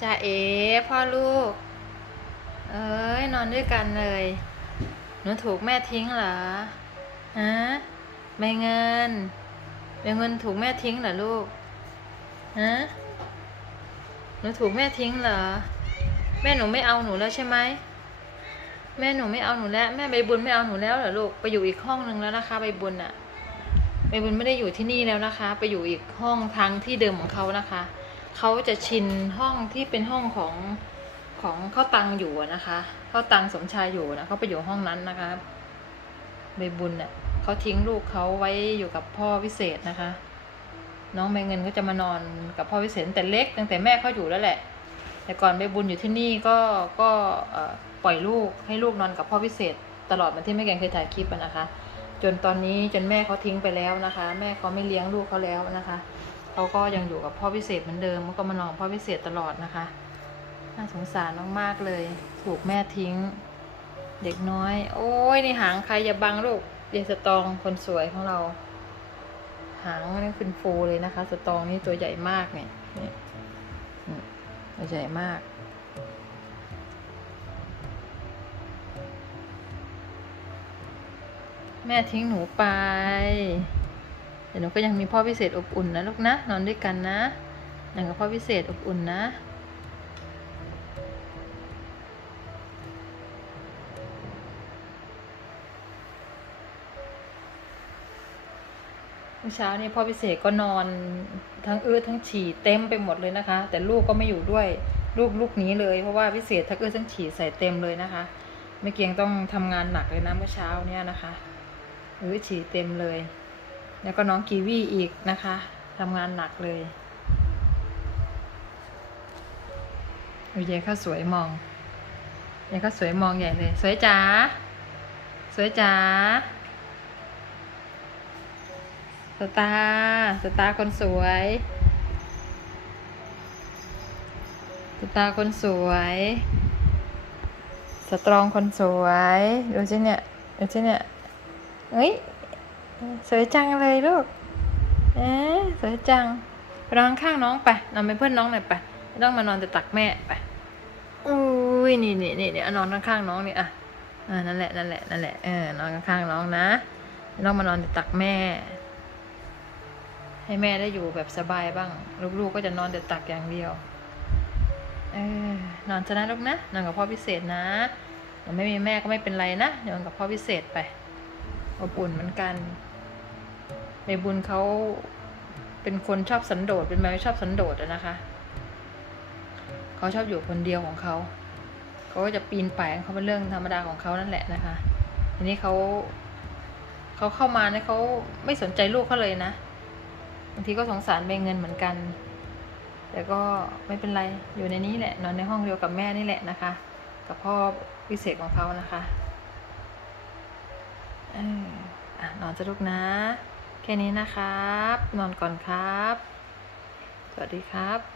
จ่าเอ๋พ่อลูก เอ้ยนอนด้วยกันเลย หนูถูกแม่ทิ้งเหรอ ฮะใบเงินใบเงินถูกแม่ทิ้งเหรอลูก ฮะ หนูถูกแม่ทิ้งเหรอ แม่หนูไม่เอาหนูแล้วใช่ไหม แม่หนูไม่เอาหนูแล้ว แม่ใบบุญไม่เอาหนูแล้วเหรอลูก ไปอยู่อีกห้องนึงแล้วนะคะใบบุญอะใบบุญไม่ได้อยู่ที่นี่แล้วนะคะ ไปอยู่อีกห้องทางที่เดิมของเขานะคะ เขาจะชินห้องที่เป็นห้องของของข้าวตังอยู่นะคะข้าวตังสมชายอยู่นะเขาไปอยู่ห้องนั้นนะคะใบบุญเน่ะเขาทิ้งลูกเขาไว้อยู่กับพ่อวิเศษนะคะ น้องใบเงินก็จะมานอนกับพ่อวิเศษแต่เล็กตั้งแต่แม่เขาอยู่แล้วแหละ แต่ก่อนใบบุญอยู่ที่นี่ก็ก็ปล่อยลูกให้ลูกนอนกับพ่อวิเศษ ตลอดเหมือนที่แม่แกงเคยถ่ายคลิปนะคะ จนตอนนี้จนแม่เขาทิ้งไปแล้วนะคะ แม่เขาไม่เลี้ยงลูกเขาแล้วนะคะ เขาก็ยังอยู่กับพ่อพิเศษเหมือนเดิมเขาก็มานอนพ่อพิเศษตลอดนะคะ น่าสงสารมากๆเลย ถูกแม่ทิ้ง เด็กน้อย โอ้ยนี่หางใครอย่าบังลูกเยสตองคนสวยของเรา หางนี่ขึ้นฟูเลยนะคะ สตองนี่ตัวใหญ่มากเนี่ยนี่นี่ตัวใหญ่มากแม่ทิ้งหนูไป แต่หนูก็ยังมีพ่อพิเศษอบอุ่นนะลูกนะ นอนด้วยกันนะนอนกับพ่อพิเศษอบอุ่นนะเมื่อเช้านี่พ่อพิเศษก็นอนทั้งอืดทั้งฉี่เต็มไปหมดเลยนะคะ แต่ลูกก็ไม่อยู่ด้วยลูกลูกนี้เลยเพราะว่าพิเศษทั้งอืดทั้งฉี่ใส่เต็มเลยนะคะไม่เกียงต้องทำงานหนักเลยนะเมื่อเช้าเนี่ยนะคะอืดฉี่เต็มเลย แล้วก็น้องกีวีอีกนะคะทำงานหนักเลยโอ้ยยายข้าสวยมองยายข้าสวยมองใหญ่เลย สวยจ๋าสวยจ๋าสตาสตาคนสวยสตาคนสวย สตรองคนสวย ดูสิเนี่ย ดูสิเนี่ยเฮ้ย สวยจังเลยลูก เอ๊ะสวยจังนอนข้างน้องไปนอนเป็นเพื่อนน้องหน่อยไปไต้องมานอนแต่ตักแม่ไปอุ้ยนี่นี่นี่นี่เอานอนข้างๆน้องนี่อะอ่านั่นแหละนั่นแหละนั่นแหละเออนอนข้างๆน้องนะต้องมานอนแต่ตักแม่ ให้แม่ได้อยู่แบบสบายบ้าง ลูกๆก็จะนอนแต่ตักอย่างเดียวเออนอนชนะลูกนะนอนกับพ่อพิเศษนะไม่มีแม่ก็ไม่เป็นไรนะนอนกับพ่อพิเศษไปอบอุ่นเหมือนกัน ในบุญเขาเป็นคนชอบสันโดษเป็นแมวชอบสันโดษนะคะเขาชอบอยู่คนเดียวของเขาเขาก็จะปีนป่ายเขาเป็นเรื่องธรรมดาของเขานั่นแหละนะคะ ทีนี้เขาเขาเข้ามาเนี่ยเขาไม่สนใจลูกเขาเลยนะบางทีก็สงสารใบเงินเหมือนกัน แต่ก็ไม่เป็นไรอยู่ในนี้แหละ นอนในห้องเดียวกับแม่นี่แหละนะคะ กับพ่อพิเศษของเขานะคะอออะนอนจะลูกนะ แค่นี้นะครับ นอนก่อนครับ สวัสดีครับ